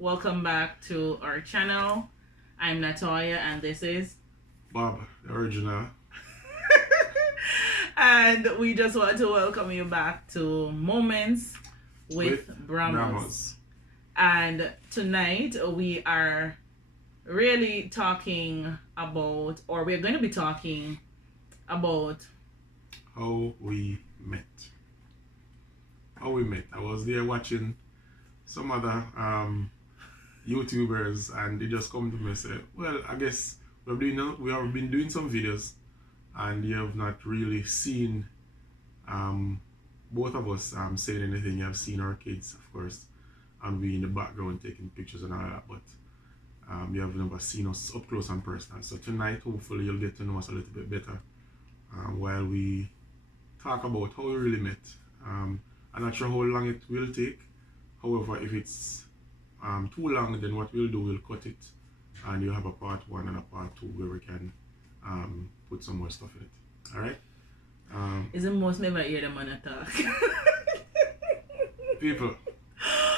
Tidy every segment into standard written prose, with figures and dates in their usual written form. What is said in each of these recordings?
Welcome back to our channel. I'm Natoya and this is Bob, the original. and we just want to welcome you back to Moments with Brahmas. And tonight we are really talking about, or we're going to be talking about how we met. How we met. I was there watching some other YouTubers and they just come to me and say, well, I guess we have been doing some videos and you have not really seen both of us saying anything. You have seen our kids, of course, and we in the background taking pictures and all that, but you have never seen us up close and personal. So tonight, hopefully, you'll get to know us a little bit better while we talk about how we really met. I'm not sure how long it will take. However, if it's too long, then what we'll do, we'll cut it and you'll have a part 1 and a part 2 where we can put some more stuff in it. Alright? It's the most never hear the man talk. People,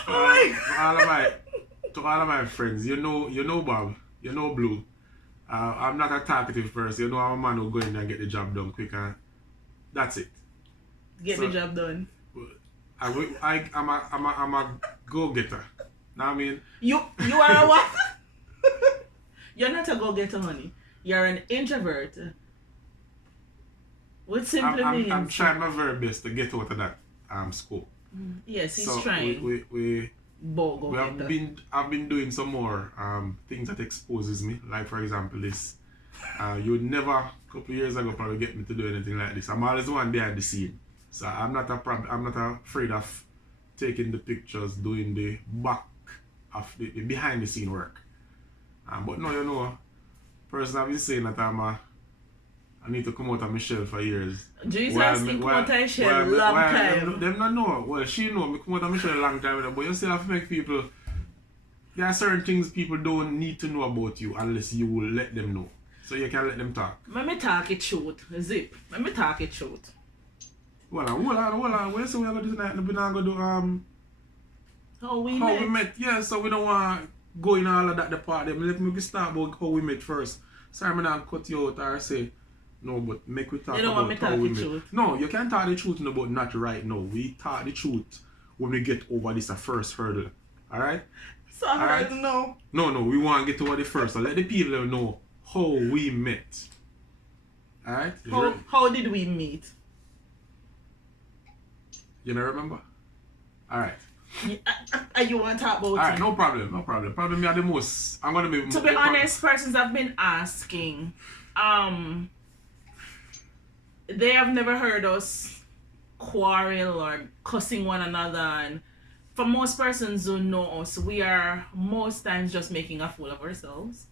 to all of my friends, you know Bob, you know Blue. I'm not a talkative person. You know I'm a man who go in and get the job done quick and that's it. Get the job done. I'm a go-getter. Know what I mean? You are a what? You're not a go-getter, honey. You're an introvert. What simply means? I'm trying my very best to get out of that school. Yes, he's trying. I've been doing some more things that exposes me. Like for example, this. You would never, a couple of years ago, probably get me to do anything like this. I'm always the one behind the scene. So I'm not afraid of taking the pictures, doing the back of the behind the scene work. But no, you know, person I've been saying that I need to come out of my shell for years. Jesus, you come out of your shell long time. Them not know. Well, she know me come out of my shell a long time, but you still have to make people. There are certain things people don't need to know about you unless you will let them know. So you can let them talk. Let me talk it short. Zip. Let me talk it short. Well, hold on. What you say we are going to do tonight? We're not going to do how we met. Yeah, so we don't want to go in all of that part. Let me start about how we met first. Sorry, I'm not cut you out or say no, but make we talk about how we met. Truth. No, you can't talk the truth about not right now. We talk the truth when we get over this first hurdle. Alright? So I don't know. No, we want to get over the first. So let the people know how we met. Alright? How did we meet? You don't remember? Alright. You want to talk about Alright, no problem. Probably me are the most. I'm going to be... To be honest, persons have been asking. They have never heard us quarrel or cussing one another. And for most persons who know us, we are most times just making a fool of ourselves.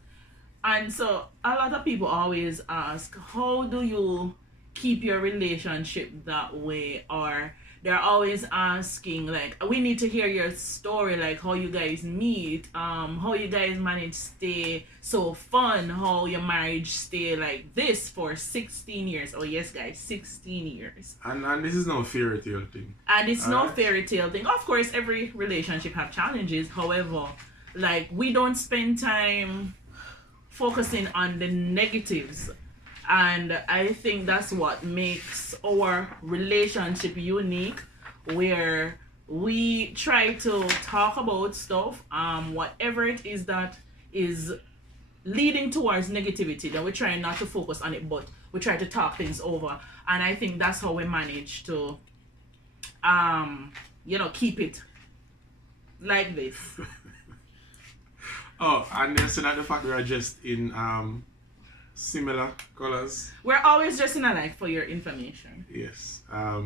And so a lot of people always ask, how do you keep your relationship that way? Or they're always asking, like, we need to hear your story, like how you guys meet, how you guys manage stay so fun, how your marriage stay like this for 16 years. Oh yes, guys, 16 years. And this is no fairy tale thing. And it's no fairy tale thing. Of course, every relationship have challenges. However, like, we don't spend time focusing on the negatives. And I think that's what makes our relationship unique, where we try to talk about stuff, whatever it is that is leading towards negativity, then we try not to focus on it, but we try to talk things over. And I think that's how we manage to, keep it like this. Oh, and then so that the fact we are just in similar colors. We're always dressing alike for your information. Yes. I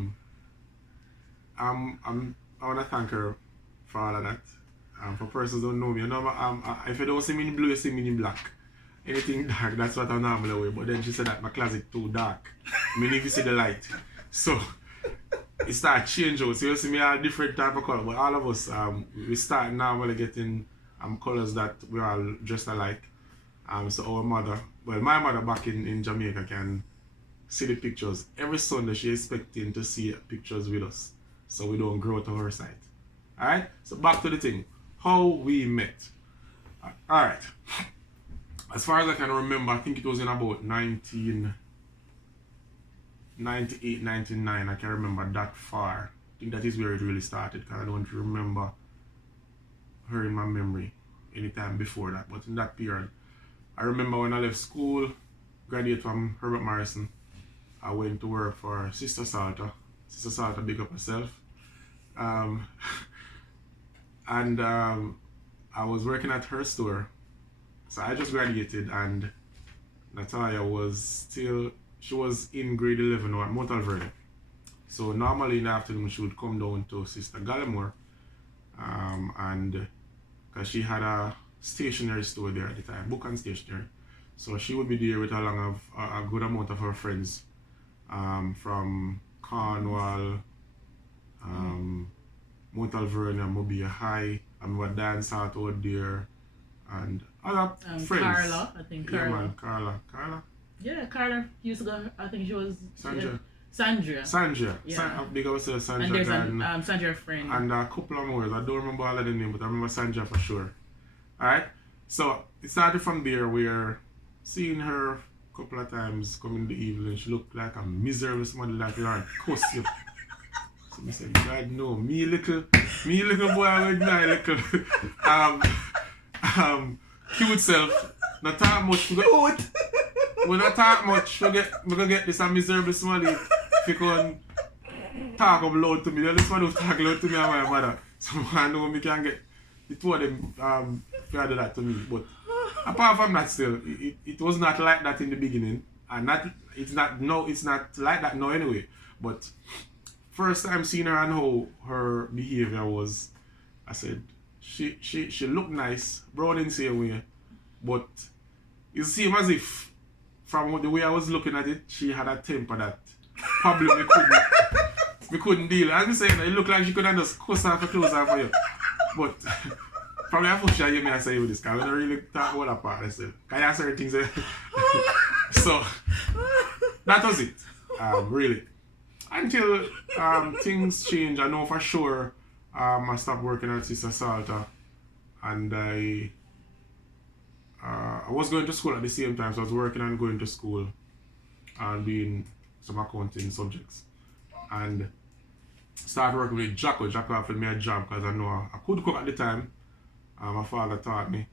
want to thank her for all of that. For persons who don't know me, you know, if you don't see me in blue, you see me in black. Anything dark, that's what I normally wear. But then she said that my closet too dark. I mean, if you see the light. So it started changing. So you see me all different type of color. But all of us, we start normally getting colors that we all dressed alike. So our mother, well, my mother back in Jamaica can see the pictures. Every Sunday she's expecting to see pictures with us, so we don't grow to her side. Alright? So back to the thing. how we met. Alright. As far as I can remember, I think it was in about 1998, 99. I can't remember that far. I think that is where it really started because I don't remember her in my memory anytime before that. But in that period, I remember when I left school, graduated from Herbert Morrison, I went to work for Sister Salter. Sister Salter, big up herself. And I was working at her store. So I just graduated and Natalia was she was in grade 11 or at Montalverde. So normally in the afternoon she would come down to Sister Gallimore and because she had a stationery store there at the time, book and stationery. So she would be there with along of a good amount of her friends from Cornwall, Montalverde, Mobile High, and we dance out there, and other friends. Carla, I think Carla. Yeah, man, Carla. Yeah, Carla used to go. I think she was Sandra. Sandra. Yeah. Big up Sandra. And there's a Sandra friend. And a couple of more. I don't remember all of the names, but I remember Sandra for sure. Alright? So it started from there where seeing her a couple of times come in the evening, she looked like a miserable somebody like her and cuss you. So I said, God no, me little boy with my little cute self. Not talk much. Cute. We not talk much. We gonna get this a miserable somebody if you can talk up loud to me. The only one who talk loud to me and my mother. So I know me can get the two of them do that to me. But apart from that still, it was not like that in the beginning. And it's not like that now anyway. But first time seeing her and how her behavior was, I said, she looked nice, brown in the same way. But it seemed as if from the way I was looking at it, she had a temper that probably we couldn't deal. As I saying, it looked like she could have just cuss off her clothes off for you. But probably I thought she hear me I say with this because I don't really talk about that part. I said, can you answer things? So that was it. Really. Until things change, I know for sure I stopped working at Sister Salter and I was going to school at the same time, so I was working and going to school and doing some accounting subjects. And started working with Jacko. Jacko offered me a job because I know I could cook at the time. My father taught me.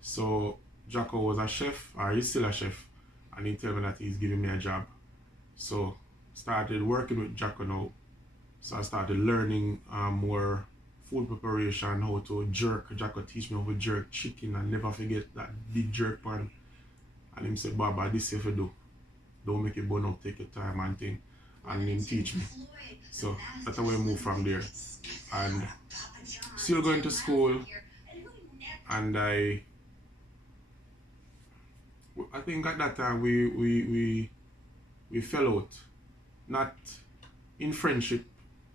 So Jacko was a chef, or he's still a chef, and he told me that he's giving me a job. So started working with Jacko now. So I started learning more food preparation, how to jerk. Jacko teach me how to jerk chicken and never forget that big jerk pan. And him said, Baba, this if you do. Don't make it burn up, take your time and thing. And him teach me. So that's how we move from there. And still going to school. And I think at that time we fell out. Not in friendship,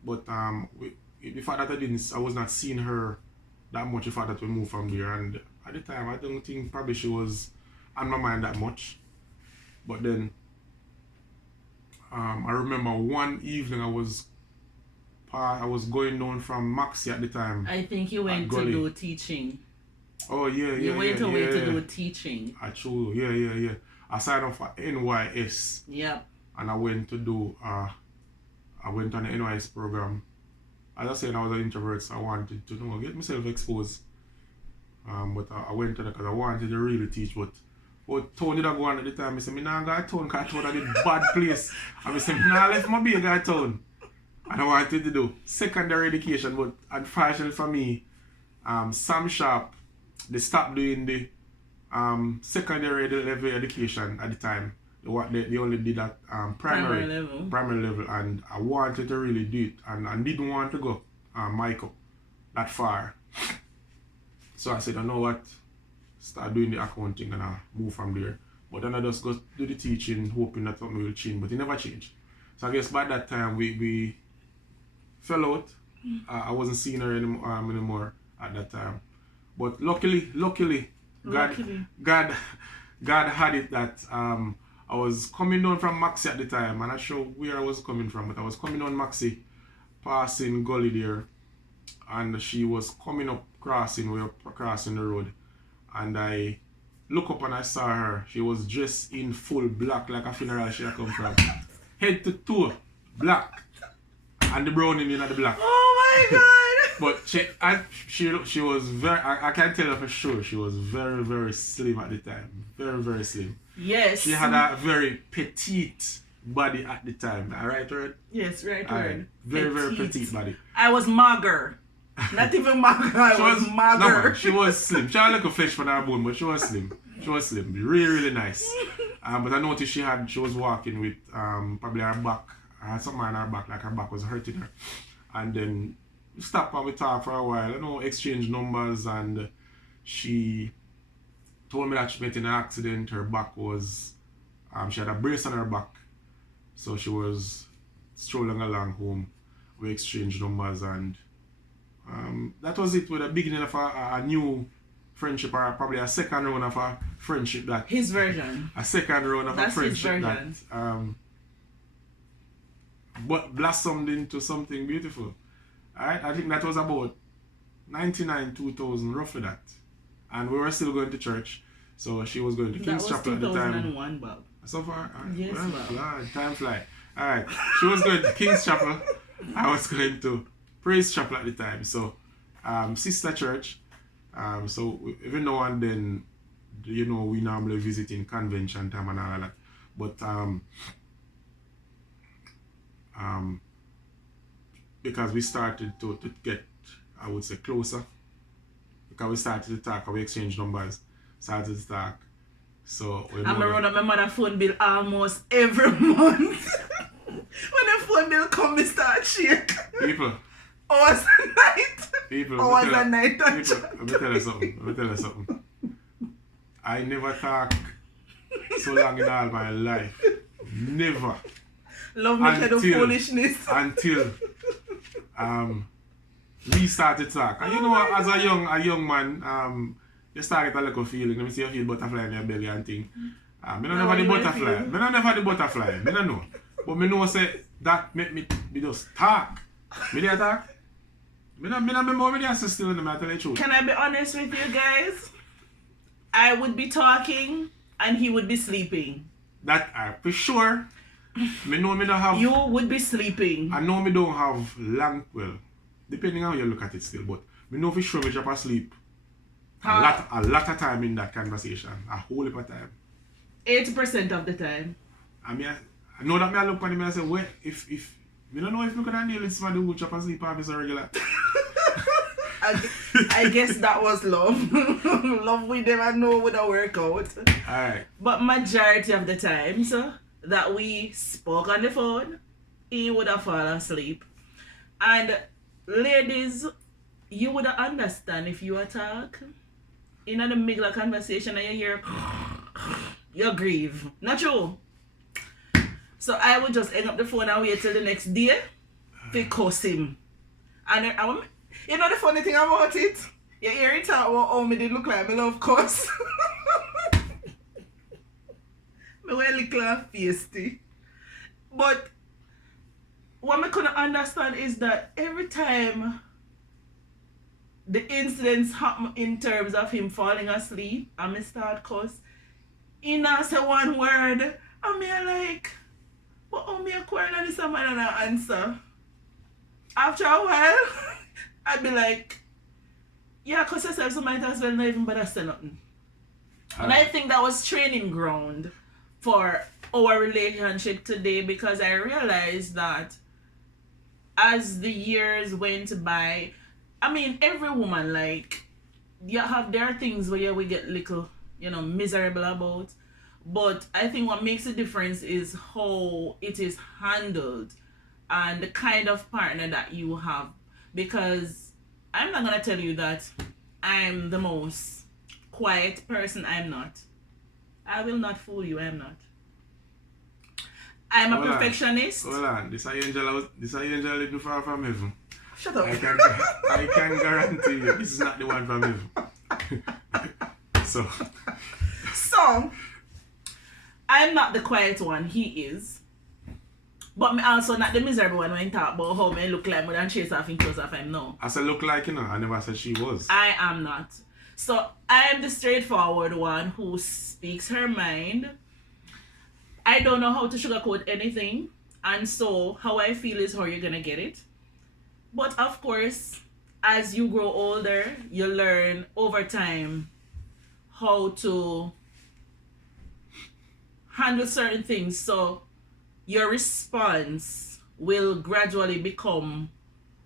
but the fact that I was not seeing her that much, the fact that we moved from there. And at the time I don't think probably she was on my mind that much. But then I remember one evening I was going down from Maxi at the time. I think you went to do teaching. Oh yeah. You went away to do teaching. True, yeah. I signed up for NYS. Yep. And I went to do I went on the NYS program. As I said, I was an introvert, so I wanted to get myself exposed. But I went to that because I wanted to really teach. But Tony did go on at the time. I said, I nah go to town because town is a bad place. And I said, I left my baby at town. And I wanted to do secondary education, but unfortunately for me, Sam Sharp, they stopped doing the secondary level education at the time. They only did that primary level, and I wanted to really do it, and I didn't want to go Michael that far. So I said, you know what, start doing the accounting and I move from there. But then I just go do the teaching, hoping that something will change, but it never changed. So I guess by that time we fell out. I wasn't seeing her anymore at that time. But luckily, God had it that I was coming down from Maxi at the time. I'm not sure where I was coming from, but I was coming down Maxi, passing Gully there, and she was coming up crossing, we were crossing the road, and I look up and I saw her. She was dressed in full black like a funeral she had come from. Head to toe, black. And the browning in the black. Oh my god! But she was very, I can tell you for sure, she was very, very slim at the time. Very, very slim. Yes. She had a very petite body at the time. Right word? Yes, right word. Very, very petite body. I was mager. Not even mager, I was mager. No, man, she was slim. She had like a flesh on her bone, but she was slim. She was slim. Really, really nice. But I noticed she was walking with probably her back. Something on her back, like her back was hurting her. And then we stopped and we talked for a while, exchange numbers, and she told me that she met in an accident. Her back was, she had a brace on her back. So she was strolling along home. We exchanged numbers, and that was it, with the beginning of a new friendship, or probably a second round of a friendship that... His version. A second round of That's a friendship his version. that... but blossomed into something beautiful. Alright, I think that was about 99, 2000, roughly that. And we were still going to church. So she was going to King's Chapel at the time. That was 2001, Bob. So far? Yes, well, Bob. God, time fly. Alright, she was going to King's Chapel. I was going to Praise Chapel at the time. So, sister church. So every now and then, we normally visit in convention time and all of that. But, because we started to get, I would say, closer. Because we started to talk, we exchanged numbers, started to talk. So I remember my mother phone bill almost every month. When the phone bill come, we start shake. People. Hours a night. People. Hours a night. Let me tell you something. I never talk so long in all my life. Never. Love me kind of foolishness. Until we started to talk. And as a young man, you start get a little feeling. Let me see you feel butterfly in your belly and thing. I don't never the butterfly. I never the butterfly. I don't know. But I know say that make me just talk. Me dey talk. I don't remember me dey still in the matter, tell the truth. Can I be honest with you guys? I would be talking and he would be sleeping. That for sure. Me know me don't have. You would be sleeping. I know me don't have long, well, depending on how you look at it still, but me know for sure me drop asleep. A lot of time in that conversation. A whole heap of time. 80% of the time. I know that I look at him and I say, well, if me don't know if you can handle it, somebody who drop asleep or is a regular. I guess that was love. Love we never know would work out. Alright. But majority of the times that we spoke on the phone, he would have fallen asleep. And ladies, you would understand if you talk in the middle of conversation and you hear you grieve. Not true. So I would just hang up the phone and wait till the next day to cuss him. And you know the funny thing about it? You hear it talk about how me did look like me love cuss. Me wear little and feisty. But what I couldn't understand is that every time the incidents happen in terms of him falling asleep and me start cuss, he not say one word and me like, but how me a quarrel and this man and I answer. After a while, I'd be like, yeah, cuss yourself, so might as well not even bother say nothing. And I think that was training ground for our relationship today, because I realized that as the years went by, I mean, every woman, like, there are things where we get little, miserable about. But I think what makes a difference is how it is handled and the kind of partner that you have. Because I'm not going to tell you that I'm the most quiet person. I'm not. I will not fool you. I'm not. I'm a perfectionist. Hold on. This angel living far from heaven. Shut up. I can guarantee you this is not the one from heaven. So, I'm not the quiet one. He is. But me also not the miserable one when talk about how me look like more than chase off in close off him. No. I said look like, I never said she was. I am not. So I am the straightforward one who speaks her mind. I don't know how to sugarcoat anything. And so how I feel is how you're gonna get it. But of course, as you grow older, you learn over time how to handle certain things. So your response will gradually become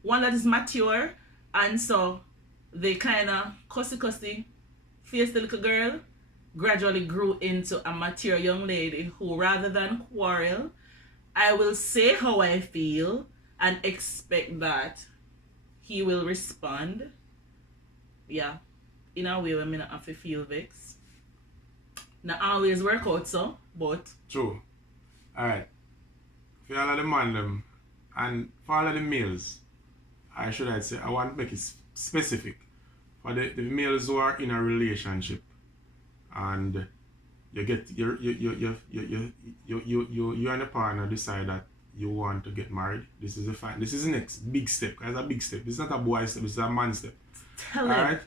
one that is mature, and so the kind of cussy face the little girl gradually grew into a mature young lady who, rather than quarrel, I will say how I feel and expect that he will respond. Yeah, in a way when I not have to feel vexed. Not always work out so, but True. Alright. For all of the man them and for all of the males, I say I want to make it specific. For the males who are in a relationship and you get you and the partner decide that you want to get married. This is the next big step. It's a big step. This is not a boy step, it's a man step. tell it. Alright?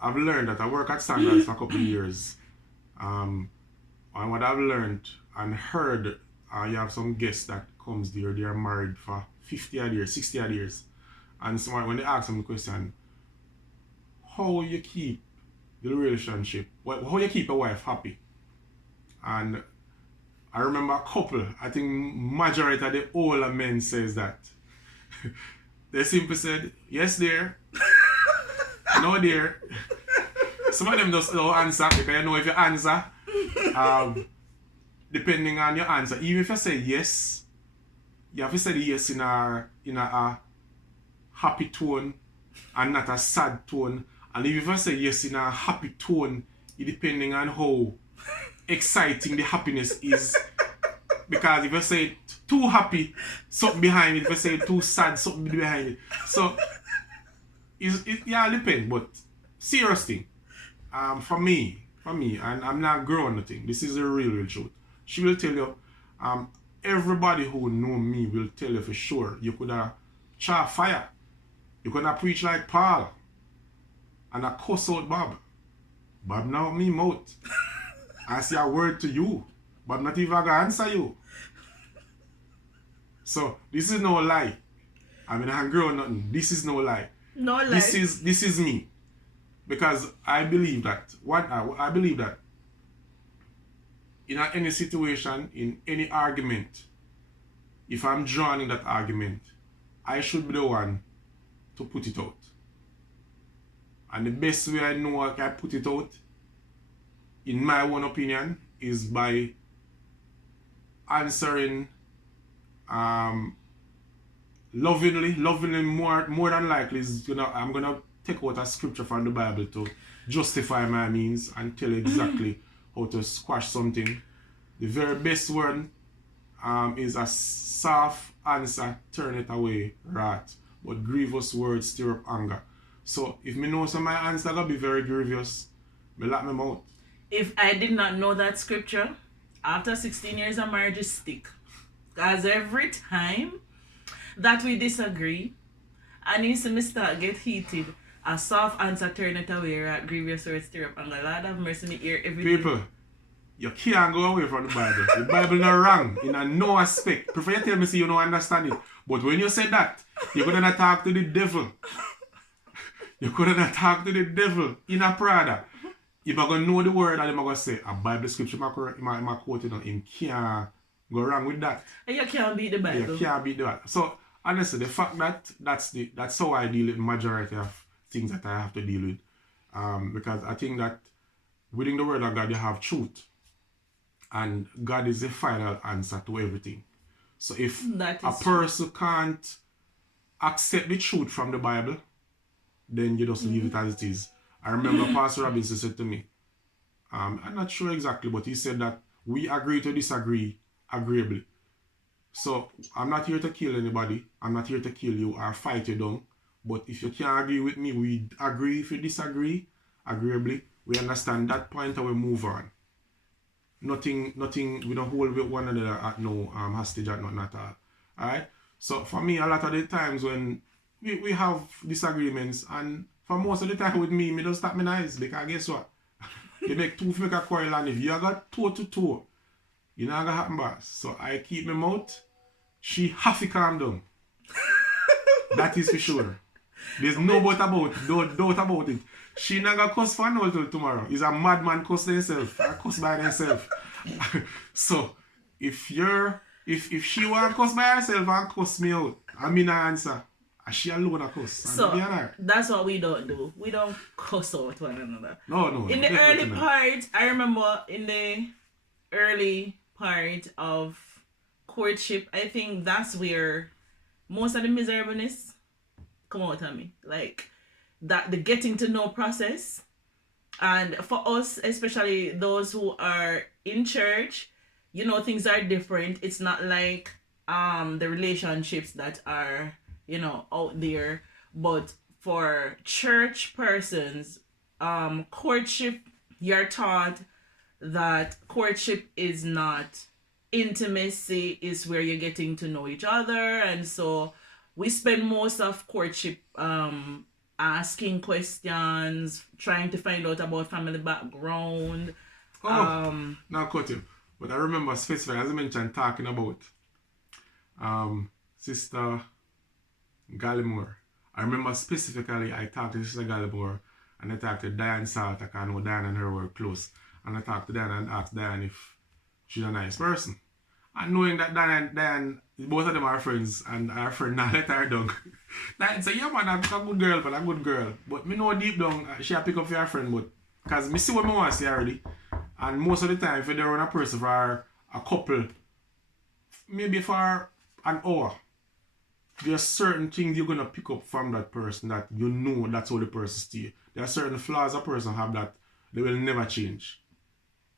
I've learned that I work at standards for a couple of years. And what I've learned and heard, you have some guests that comes there, they are married for 50 odd years, 60 odd years. And so when they ask them the question, how you keep the relationship, how you keep a wife happy? And I remember a couple, I think majority of the older men says that. They simply said, yes dear, no dear. Some of them just don't answer because you know if you answer, depending on your answer, even if you say yes, you have to say the yes in a happy tone and not a sad tone. And if you say yes in a happy tone, it depending on how exciting the happiness is. Because if you say it too happy, something behind it. If you say it too sad, something behind it. So it depends. But serious thing, for me, and I'm not growing nothing. This is the real truth. She will tell you, everybody who know me will tell you for sure. You could have char fire. You could have preach like Paul. And I cuss out Bob. Bob now me mouth. I say a word to you. Bob not even gonna answer you. So this is no lie. I mean I ain't grown nothing. This is no lie. No lie. This is me. Because I believe that I believe that in any situation, in any argument, if I'm drawn in that argument, I should be the one to put it out. And the best way I know I can put it out, in my own opinion, is by answering lovingly more than likely I'm gonna take out a scripture from the Bible to justify my means and tell you exactly how to squash something. The very best word is a soft answer, turn it away, wrath. But grievous words stir up anger. So if me know some my answer gonna be very grievous, me lock me mouth. If I did not know that scripture, after 16 years of marriage is stick. Because every time that we disagree, and you see me start get heated, a soft answer turn it away, right? Grievous words stir up anger. Lord have mercy, me hear everything. People, you can't go away from the Bible. The Bible not wrong in no aspect. Prefer you tell me see you don't understand it. But when you say that, you're gonna talk to the devil. You're gonna talk to the devil in a Prada. If I'm gonna know the word and I'm gonna say a Bible scripture, my quote, him can't go wrong with that. And you can't beat the Bible. You can't beat that. So honestly, the fact that that's how I deal with majority of things that I have to deal with. Because I think that within the word of God you have truth. And God is the final answer to everything. So if a person can't accept the truth from the Bible, then you just leave it as it is. I remember Pastor Robinson said to me, I'm not sure exactly, but he said that we agree to disagree agreeably. So I'm not here to kill anybody. I'm not here to kill you or fight you down. But if you can't agree with me, we agree. If you disagree agreeably, we understand that point and we move on. Nothing, we don't hold with one another at no hostage at nothing at all. Alright? So for me, a lot of the times when we have disagreements, and for most of the time with me don't stop my eyes, because guess what? You make two make a quarrel, and if you got toe to toe, you not gonna happen, boss. So I keep my mouth. She have to calm down. That is for sure. There's no doubt about it. She not gonna cuss for no till tomorrow. He's a madman cuss himself. I cuss by himself. So if she want to cuss by herself and cuss me out, I mean I answer. She alone a cuss. So that's what we don't do. We don't cuss out one another. No. In the early part, I remember in the early part of courtship, I think that's where most of the miserableness come out of me. Like that, the getting to know process. And for us, especially those who are in church, you know, things are different. It's not like the relationships that are, you know, out there. But for church persons, courtship, you're taught that courtship is not intimacy, is where you're getting to know each other. And so we spend most of courtship asking questions, trying to find out about family background. Now cut you. But I remember specifically, as I mentioned, talking about Sister Gallimore. I remember specifically I talked to Sister Gallimore and I talked to Diane Salt. I know Diane and her were close. And I talked to Diane and asked Diane if she's a nice person. And knowing that Diane, both of them are friends, and our friend now let her down. Diane said, yeah man, I'm a good girl, but a good girl. But me know deep down, she'll pick up for her friend, but because me see what I want to see already. And most of the time, if they're on a person for a couple, maybe for an hour, there's certain things you're going to pick up from that person that you know that's how the person stays. There are certain flaws a person have that they will never change.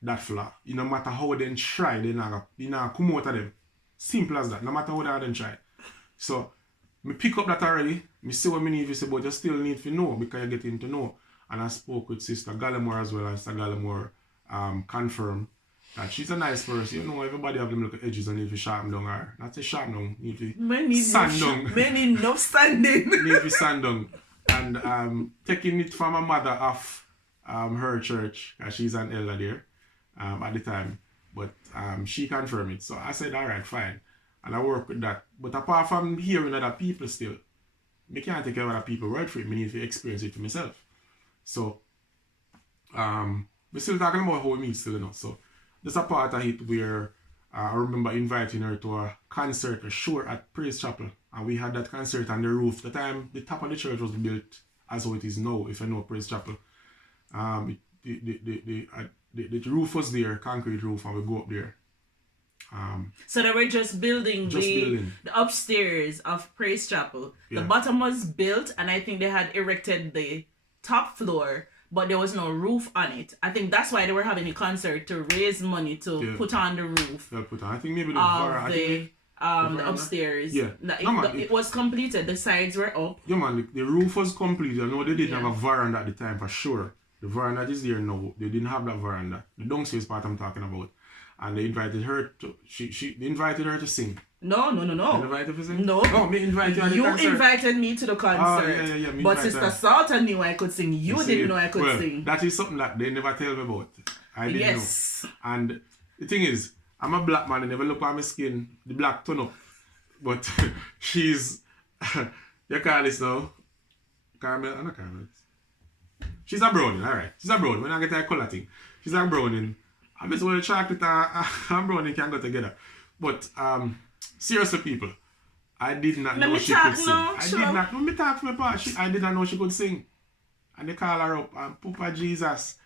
That flaw. No matter how they try, they not come out of them. Simple as that. No matter how they try. So, me pick up that already. Me see what me need to say, but you still need to know because you're getting to know. And I spoke with Sister Gallimore as well, and Sister Gallimore confirmed that she's a nice person. You know, everybody have them little edges and need to sharpen down her. Not to sharpen down, need to sand down. Many no standing. Need to sand down. And taking it from a mother of her church, because she's an elder there at the time. But she confirmed it. So I said, all right, fine. And I work with that. But apart from hearing other people still, I can't take care of other people's word for it. I need to experience it for myself. So, we're still talking about how we meet still, you know. So, there's a part of it where I remember inviting her to a concert, a show at Praise Chapel. And we had that concert on the roof. The time, the top of the church was built as how it is now, if you know Praise Chapel. The roof was there, concrete roof, and we go up there. So they were just building the upstairs of Praise Chapel. Yeah. The bottom was built, and I think they had erected the top floor, but there was no roof on it. I think that's why they were having a concert to raise money to put on the roof. Yeah, put on. I think maybe the upstairs. Yeah. It was completed. The sides were up. Yeah, man. The roof was completed. I know they didn't have a veranda at the time for sure. The veranda is there now. They didn't have that veranda. The downstairs part I'm talking about. And they invited her to they invited her to sing. No. They invited her to sing? No. Oh, me invited you to the concert. You invited me to the concert. Oh, yeah. But Sister Salter knew I could sing. You didn't know I could sing. That is something that they never tell me about. I didn't know. And the thing is, I'm a black man. They never look at my skin. The black tone up. But she's you call this now? Caramel? I'm not caramel. She's a brownie, alright. She's a brownie. When I get a color thing. She's a brownie. I just want to chocolate and brownie can go together. But seriously, people, I did not know she could sing. Let me talk for my part. I did not know she could sing. And they call her up and Papa Jesus.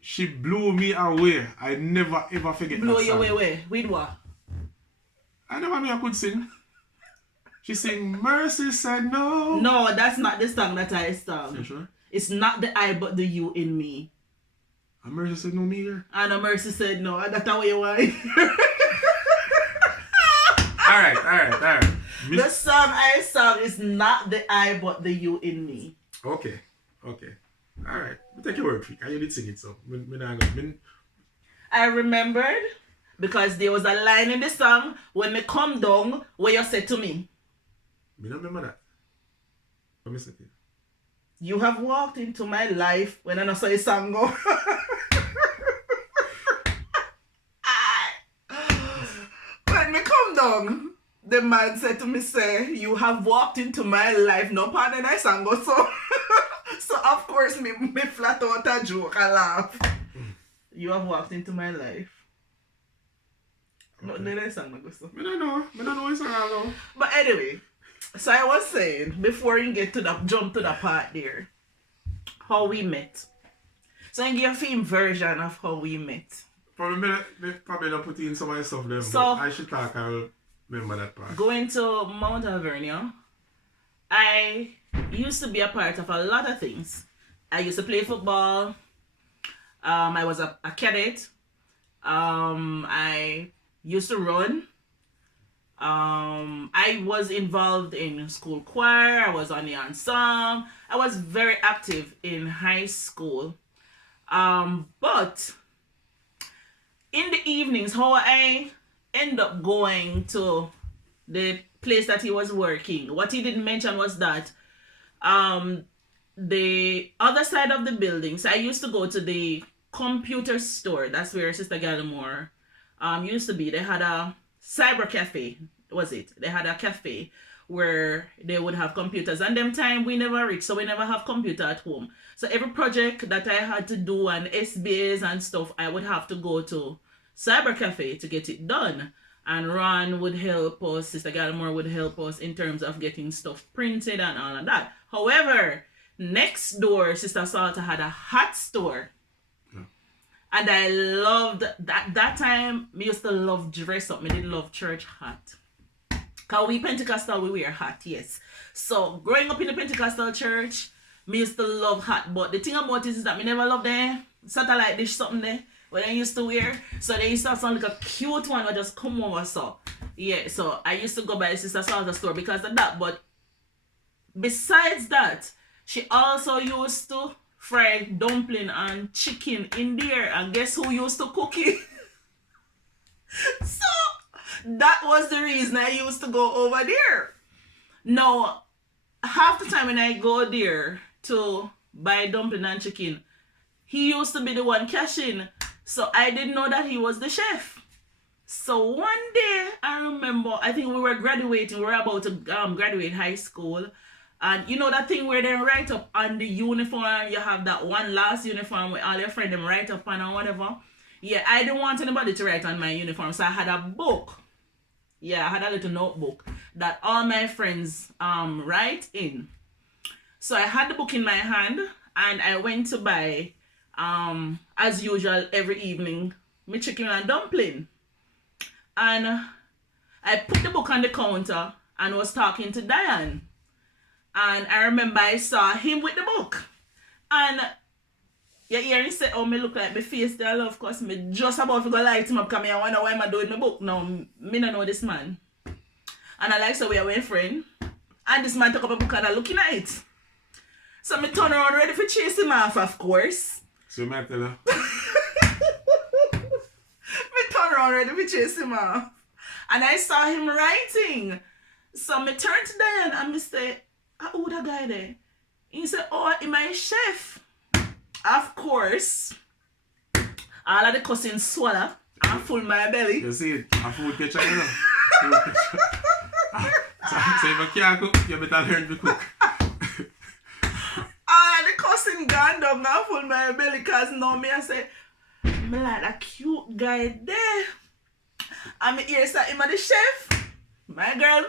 She blew me away. I never ever forget that song. Blow you away. With what? I never knew I could sing. She sang Mercy Said No. No, that's not the song that I sung. You sure? It's not the I but the you in me. And Mercy Said No me here? And a Mercy Said No. That's how you want. Alright. The song I sung is not the I but the you in me. Okay. Alright. Take your word for it. You did sing it, so I remembered because there was a line in the song when me come down where you said to me, Me don't remember that. What me say to you? you have walked into my life when I saw a song go. When me come down, the man said to me, say, you have walked into my life. No pardon I sang go so. So of course me flat out a joke, I laugh. You have walked into my life. No, then I sang go so. Me don't know what song I know. But anyway, so I was saying, before you get to the jump to the part there, how we met. So I give you a film version of how we met. Probably not put in some of the stuff there, So, but I should talk, I will remember that part. Going to Mount Alvernia, I used to be a part of a lot of things. I used to play football. I was a cadet. I used to run. I was involved in school choir. I was on the ensemble. I was very active in high school. But in the evenings, how I end up going to the place that he was working, what he didn't mention was that the other side of the building, so I used to go to the computer store. That's where Sister Gallimore used to be. They had a cyber cafe, was it? They had a cafe where they would have computers. And them time we never reached, so we never have computer at home. So every project that I had to do and SBAs and stuff, I would have to go to cyber cafe to get it done. And Ron would help us, Sister Gallimore would help us in terms of getting stuff printed and all of that. However, next door, Sister Salter had a hat store. And I loved that time. Me used to love dress up. Me did love church hat. Cause we Pentecostal, we wear hat, yes. So growing up in the Pentecostal church, me used to love hat. But the thing about it is that me never loved the satellite dish something there when I used to wear. So they used to have some like a cute one that just come over so. Yeah, so I used to go by the Sister Salter store because of that. But besides that, she also used to fry dumpling and chicken in there, and guess who used to cook it? So that was the reason I used to go over there. Now, half the time when I go there to buy dumpling and chicken, he used to be the one cashing, so I didn't know that he was the chef. So one day, I remember, I think we were graduating, we were about to graduate high school. And you know that thing where they write up on the uniform, you have that one last uniform where all your friends them write up on or whatever. Yeah, I didn't want anybody to write on my uniform, so I had a book. Yeah, I had a little notebook that all my friends write in. So I had the book in my hand and I went to buy, as usual, every evening, my chicken and dumpling. And I put the book on the counter and was talking to Diane. And I remember I saw him with the book. And you hear him say, oh, me look like my face there, love, because me just about to go light him up because I wonder why I'm doing my book. Now, me don't know this man. And I like so we are a friend. And this man took up a book and I'm looking at it. So me turn around ready for chase him off, of course. So me tell her. Me turn around ready for chase him off. And I saw him writing. So me turn to Diane and me say, who that guy there? He said, oh, he my chef. Of course. All of the cousins swallow and full my belly. You see it, a food catcher, you know. So if you can't cook, you better learn to cook. All of the cousin gone down and full my belly because now me I say, me like a cute guy there. And me hear say him a the chef. My girl.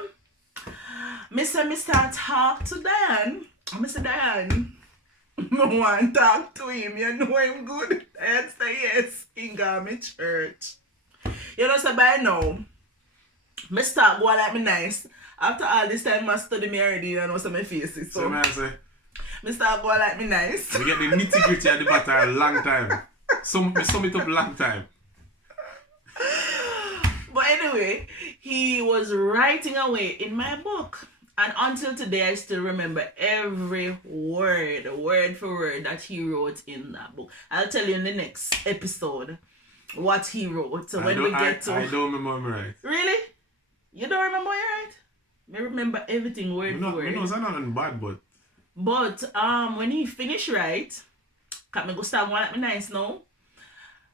Me say me start talk to Diane. I say, Diane, I want to talk to him. You know him good. Diane say yes. He got me church. You know, so by now, me start going like me nice. After all this time, I study me already. You know, so my face is so. So I say, me start going like me nice. We get the nitty gritty at the matter a long time. Sum it up long time. But anyway, he was writing away in my book. And until today, I still remember every word for word, that he wrote in that book. I'll tell you in the next episode what he wrote. So I when we get to... I don't remember right. Really? You don't remember what you write? I remember everything word for word. No, it's not bad, but... But when he finished right, can me go start one like me nice now.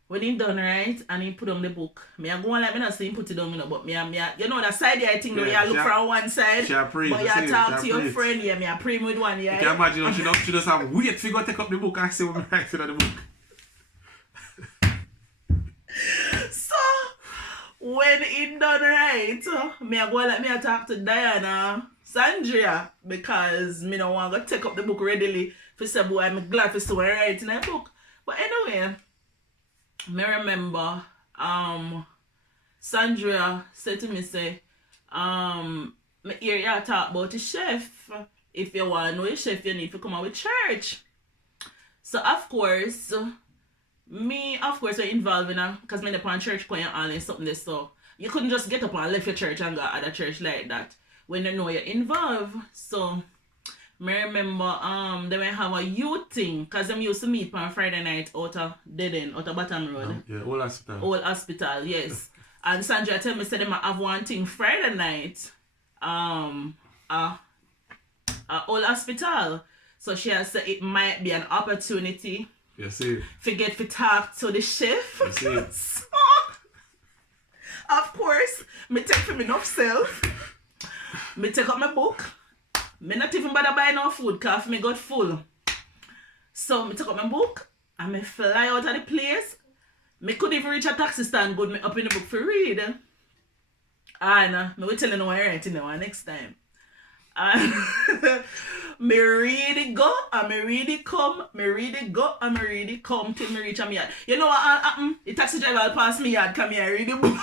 When he done right and he put on the book, me I go on like me not see him put it on me, but me you know that side I think you look from one side, but you talk to your friend, me I pray with one, yeah. You can imagine she just have wait for you to take up the book and see what me write in the book. So when he done right, me I go like me I talk to Diana, Sandria, because me no want to take up the book readily for say boy I'm glad for see what I write in that book. But anyway, me remember Sandra said to me say me hear you talk about the chef. If you want to know the chef, you need to come out with church. So of course we're involved in a, because me upon church going on and something this, so you couldn't just get up and left your church and go at a church like that when you know you're involved. So me remember they might have a youth thing, because them used to meet on Friday night out of Dead End, out of Bottom Road. Yeah, old hospital. Old hospital, yes. And Sandra tell me say them have one thing Friday night, old hospital. So she has said it might be an opportunity. You see. Forget to talk to the chef. You see. So, of course, me take for me enough self. Me take up my book. Me not even bother buy no food because me got full. So me take up my book and me fly out of the place. Me couldn't even reach a taxi stand good me up in the book for read. And me will tell you what I write in there next time. And me read it go and me read it come, me read it go and me read it come till me reach a yard. You know what happen? The taxi driver will pass me yard, come here, read the book.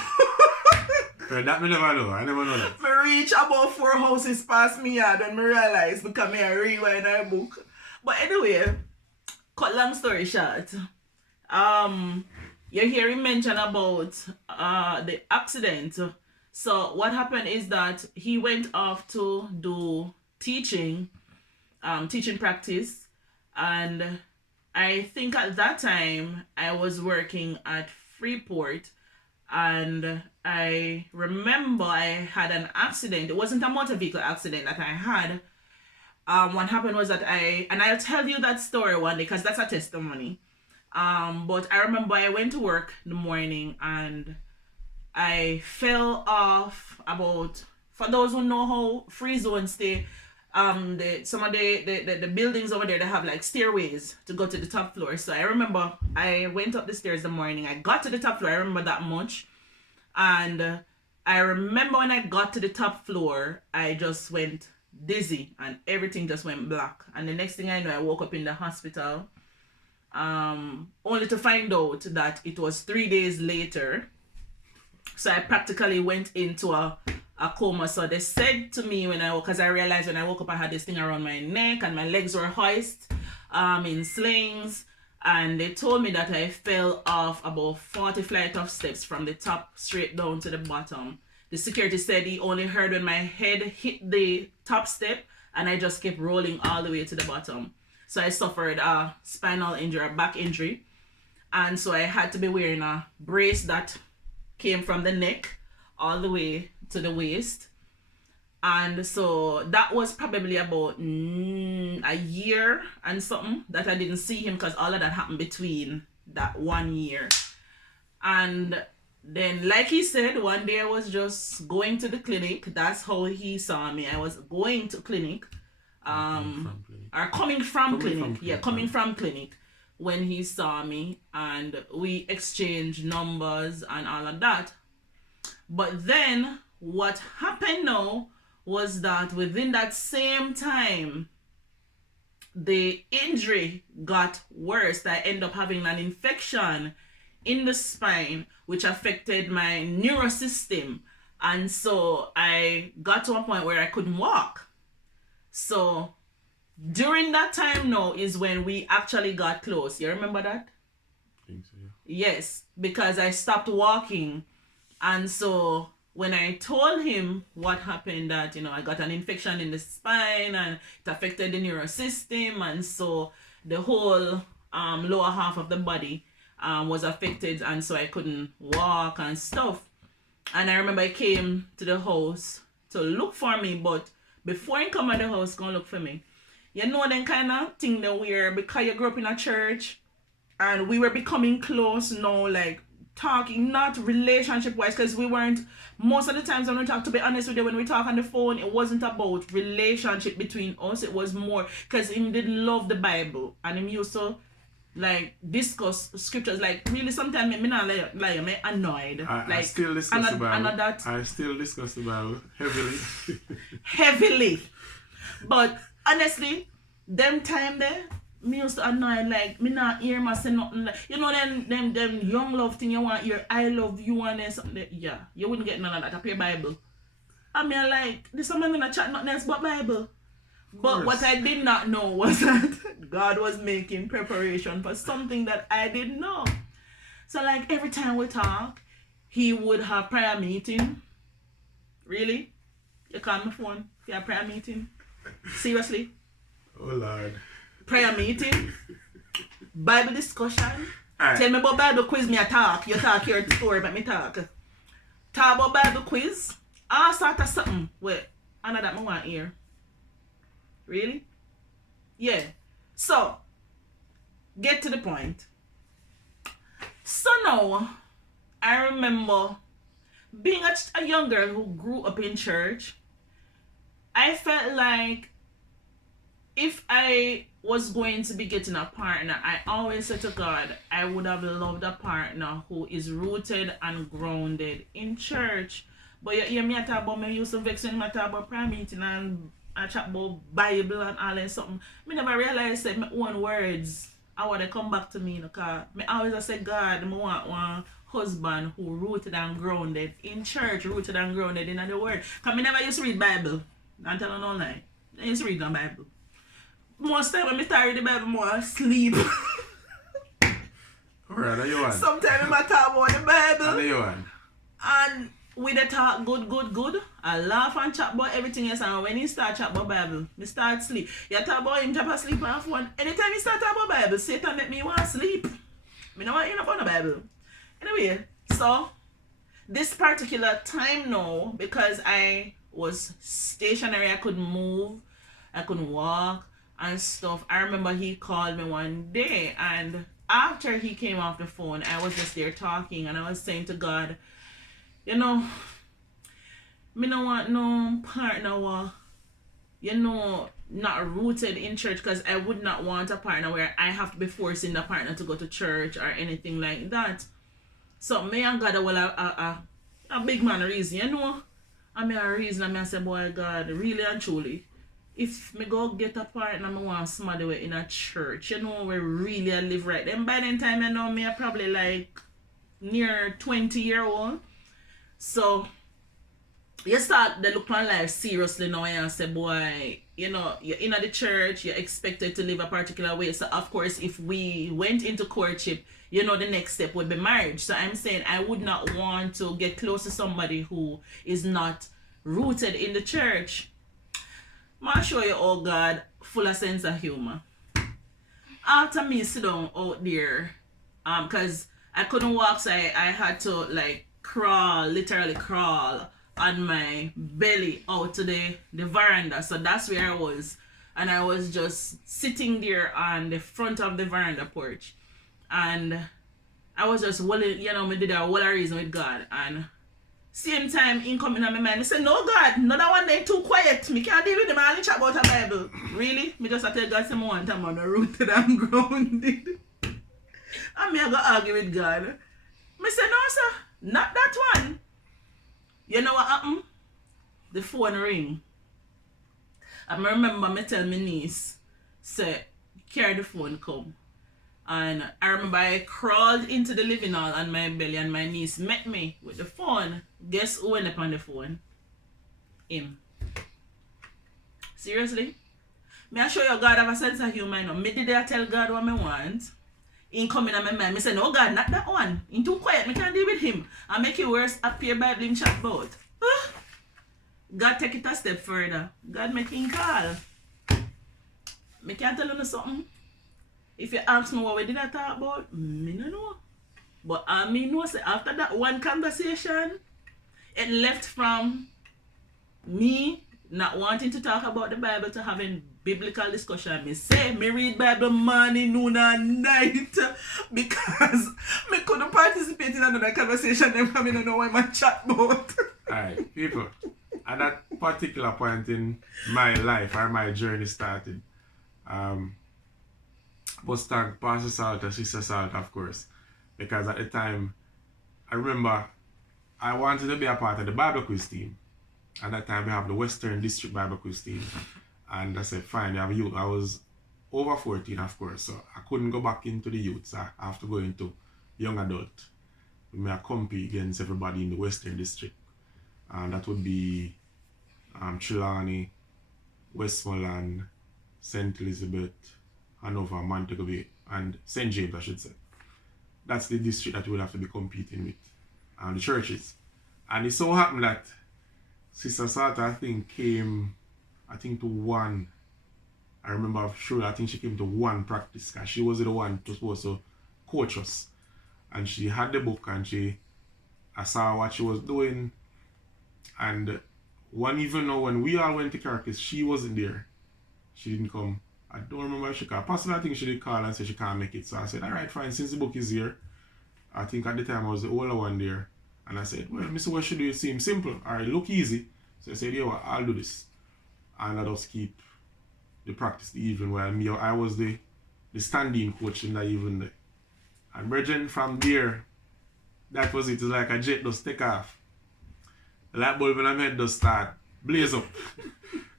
That me never know. I never know that. Me reach about 4 houses past me yard and me realize because me rewind a book. But anyway, cut long story short, you hear him mention about the accident. So what happened is that he went off to do teaching practice, and I think at that time I was working at Freeport, and I remember I had an accident. It wasn't a motor vehicle accident that I had. What happened was that I'll tell you that story one day because that's a testimony. But I remember I went to work in the morning and I fell off about, for those who know how free zones stay, some of the buildings over there, they have like stairways to go to the top floor. So I remember I went up the stairs in the morning. I got to the top floor. I remember that much. And I remember when I got to the top floor, I just went dizzy and everything just went black. And the next thing I know, I woke up in the hospital, only to find out that it was 3 days later. So I practically went into a coma. So they said to me because I realized when I woke up I had this thing around my neck and my legs were hoist in slings, and they told me that I fell off about 40 flight of steps from the top straight down to the bottom. The security said he only heard when my head hit the top step and I just kept rolling all the way to the bottom. So I suffered a spinal injury, a back injury, and so I had to be wearing a brace that came from the neck all the way to the waist. And so that was probably about a year and something that I didn't see him, because all of that happened between that 1 year. And then, like he said, one day I was just going to the clinic. That's how he saw me. I was going to clinic, coming from clinic when he saw me, and we exchanged numbers and all of that. But then what happened now was that within that same time, the injury got worse. I ended up having an infection in the spine, which affected my neurosystem. And so I got to a point where I couldn't walk. So during that time now is when we actually got close. You remember that? I think so, yeah. Yes, because I stopped walking. And so when I told him what happened, that, I got an infection in the spine and it affected the neurosystem, and so the whole lower half of the body, was affected, and so I couldn't walk and stuff. And I remember he came to the house to look for me, but before he come at the house, go look for me. You know them kind of thing that we're, because you grew up in a church and we were becoming close now, like talking, not relationship wise, because we weren't, most of the times when we talk, to be honest with you, when we talk on the phone, it wasn't about relationship between us. It was more because he didn't love the Bible, and he used to like discuss scriptures. Like really, sometimes me not like me annoyed. I still discuss the Bible. I still discuss the Bible heavily. Heavily, but honestly, them time there, me used to annoy, like me not hear me say nothing, like, you know, them young love thing you want your I love you and then something. Yeah, you wouldn't get none of that up your Bible. I mean, like this man gonna chat nothing else but Bible. But what I did not know was that God was making preparation for something that I didn't know. So like every time we talk, he would have prayer meeting. Really? You call my phone? You have prayer meeting? Seriously? Oh Lord. Prayer meeting? Bible discussion? Right. Tell me about Bible quiz, me a talk. You talk your story, but me talk. Talk about Bible quiz? All sort of something. Wait, I know that I want to hear. Really? Yeah. So, get to the point. So now, I remember being a young girl who grew up in church. I felt like if I was going to be getting a partner, I always said to God, I would have loved a partner who is rooted and grounded in church. But you hear me talk about me used to vex when I talk about prayer meeting and I chat about Bible and all that something. I never realized that my own words, I want to come back to me, you know, because I always say, God, I want one husband who rooted and grounded in church, rooted and grounded in the word. Because I never used to read Bible. I'm telling no lie. I used to read the Bible. Most time when I start reading the Bible, I sleep. Alright, you want? Sometimes I talk about the Bible. You want? And we the talk good. I laugh and chat about everything else, and when he start chat about Bible, me start sleep. You talk about him drop asleep on phone. Anytime he start talk about Bible, Satan make me want to sleep. Me no want to hear about the Bible. Anyway, so this particular time now, because I was stationary, I couldn't move, I couldn't walk and stuff. I remember he called me one day, and after he came off the phone, I was just there talking, and I was saying to God, you know, me no want no partner who, you know, not rooted in church, because I would not want a partner where I have to be forcing the partner to go to church or anything like that. So me and God will a big man reason, you know. And me a reason, and me say, boy, God, really and truly, if me go get a partner, me want somebody way in a church, you know, where really I live right. Then by then time, you know, me are probably like near 20-year-old. So you start to look on life seriously now and say, boy, you know, you're in the church, you're expected to live a particular way. So of course, if we went into courtship, you know, the next step would be marriage. So I'm saying I would not want to get close to somebody who is not rooted in the church. I'll show you, oh God, full of sense of humor. After me sit down out there, because I couldn't walk, so I had to like literally crawl on my belly out to the veranda. So that's where I was. And I was just sitting there on the front of the veranda porch. And I was just, you know, me did a whole reason with God. And same time, in coming on my mind, I said, no, God, no, that one day too quiet. Me can't deal with them. I only chat about a Bible. Really? Me just tell God some one time on the rooted and grounded. And me I go argue with God. Me say, no, sir, not that one. You know what happened? The phone ring. I remember me tell my niece, say, carry the phone, come. And I remember I crawled into the living hall on my belly, and my niece met me with the phone. Guess who went up on the phone? Him. Seriously? Me I show you God have a sense of humor. No? Me did I tell God what I want. In coming on my mind, me say, no God, not that one. In too quiet, me can't deal with him. I make it worse, appear Bible him chat about. God take it a step further. God make him call. Me can't tell you something. If you ask me what we did I talk about, me no know. But I mean, no, say after that one conversation, it left from me not wanting to talk about the Bible to having biblical discussion. Me read Bible morning, noon and night because me couldn't participate in another conversation them coming and know what my chat about. Alright, people. At that particular point in my life or my journey started, was thank Pastor Salter, Sister Salter, of course. Because at the time, I remember I wanted to be a part of the Bible quiz team. At that time, we have the Western District Bible quiz team. And I said, fine, you have youth. I was over 14, of course, so I couldn't go back into the youth. So I have to go into young adult. We may compete against everybody in the Western District. And that would be Trelawney, Westmoreland, St. Elizabeth, Hanover, Montego Bay, and St. James, I should say. That's the district that we'll have to be competing with, and the churches. And it so happened that Sister Sata, I think, came, to one. I remember, sure, I think she came to one practice, because she was the one who was supposed to coach us. And she had the book, and I saw what she was doing. And one even now, when we all went to Caracas, she wasn't there. She didn't come. I don't remember if she called. Possibly, I think she did call and say she can't make it. So I said, all right, fine, since the book is here. I think at the time I was the older one there. And I said, well, Mr. What should do? It seems simple. All right, look easy. So I said, yeah, well, I'll do this. And I just keep the practice the evening while I was the standing coach in that evening day. And Bridget, from there, that was it. It's like a jet just take off. The light bulb in my head just start blaze up.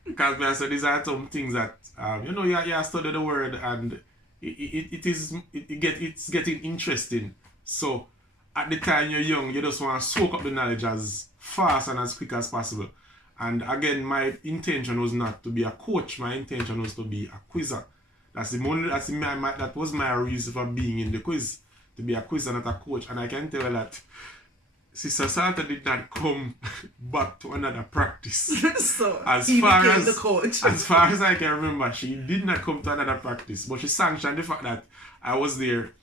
Because I said these are some things that you study the word and it's getting interesting. So at the time you're young, you just want to soak up the knowledge as fast and as quick as possible. And again, my intention was not to be a coach. My intention was to be a quizzer. That was my reason for being in the quiz, to be a quizzer, not a coach. And I can tell you that Sister Salter did not come back to another practice. So he became the coach. As far as I can remember, she did not come to another practice. But she sanctioned the fact that I was there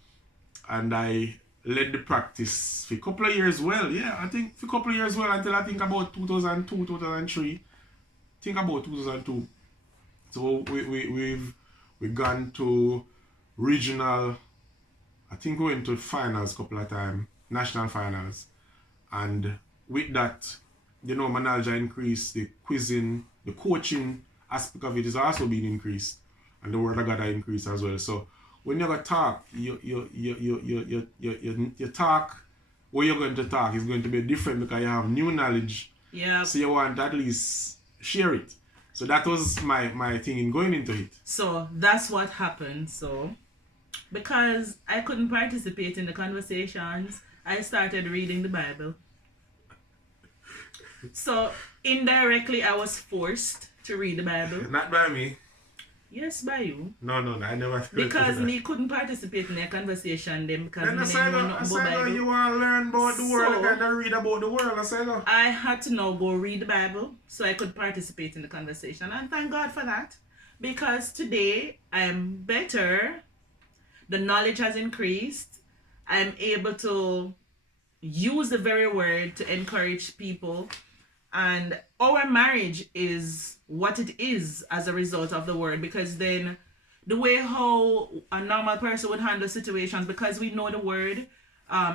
and I led the practice for a couple of years well. Yeah, I think for a couple of years well until I think about 2002, 2003. Think about 2002. So we've gone to regional. I think we went to finals a couple of times, national finals. And with that, my knowledge increased, the quizzing, the coaching aspect of it is also being increased. And the word of God increased as well. So when you're going to talk, you talk, what you're going to talk is going to be different because you have new knowledge. Yeah. So you want to at least share it. So that was my thing in going into it. So that's what happened. So because I couldn't participate in the conversations, I started reading the Bible. So indirectly, I was forced to read the Bible. Not by me. Yes, by you. No, I never. Because me couldn't participate in a conversation then because then me didn't know nothing about Bible. You want to learn about the world, so, and read about the world, I had to now go read the Bible so I could participate in the conversation, and thank God for that. Because today I'm better. The knowledge has increased. I'm able to use the very word to encourage people, and our marriage is what it is as a result of the word, because then the way how a normal person would handle situations, because we know the word,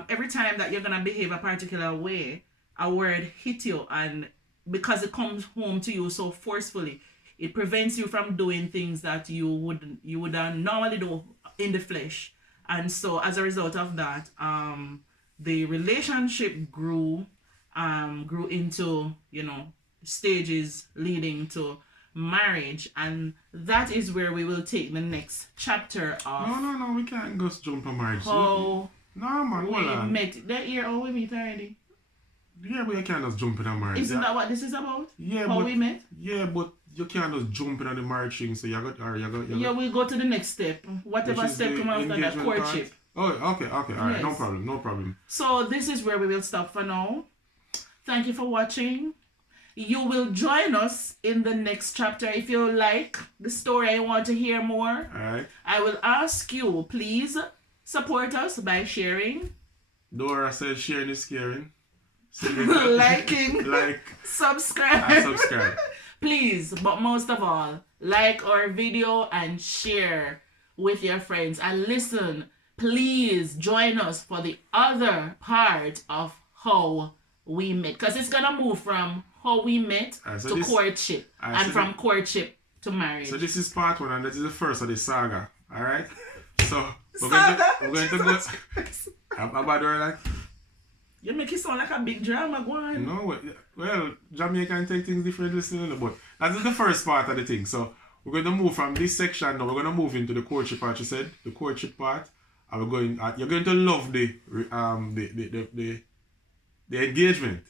every time that you're gonna behave a particular way, a word hit you, and because it comes home to you so forcefully, it prevents you from doing things that you would normally do in the flesh. And so as a result of that, the relationship grew into, stages leading to marriage, and that is where we will take the next chapter of. No, we can't just jump on marriage. How no, man, hold on. met that year how we meet already. Yeah, but you can't just jump in a marriage. Isn't that what this is about? Yeah, how we met? Yeah, but you can't just jump in on the marriage thing. So yeah, we'll go to the next step. Whatever step comes after that, courtship. Part? Oh, okay, all right, yes. No problem. So this is where we will stop for now. Thank you for watching. You will join us in the next chapter if you like the story and want to hear more. All right. I will ask you, please support us by sharing, Dora says sharing is caring. Liking, like, subscribe. and subscribe. Please, but most of all, like our video and share with your friends. And listen, please join us for the other part of how we met. Because it's going to move from how we met to courtship. And from courtship to marriage. So this is part 1 and this is the first of the saga. Alright? So we're going to go. How about that? You make it sound like a big drama, go on. No, well, Jamaican take things differently, but that is the first part of the thing. So we're going to move from this section now. We're going to move into the courtship part. You said the courtship part. And we're going. You're going to love the engagement.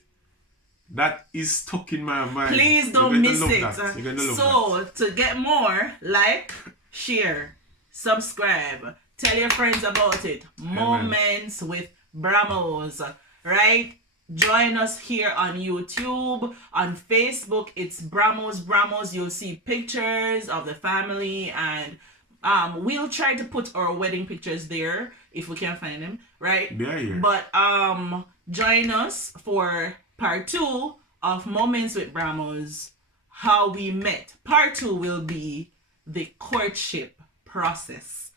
That is stuck in my mind. Please don't miss it. You're going to love so to get more, like, share, subscribe, tell your friends about it. Amen. Moments with Bramos. Right? Join us here on YouTube, on Facebook. It's Bramos. You'll see pictures of the family, and we'll try to put our wedding pictures there if we can find them, right? Yeah. But join us for part 2 of Moments with Bramos, how we met. Part 2 will be the courtship process.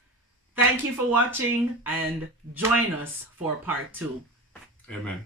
Thank you for watching and join us for part 2. Amen.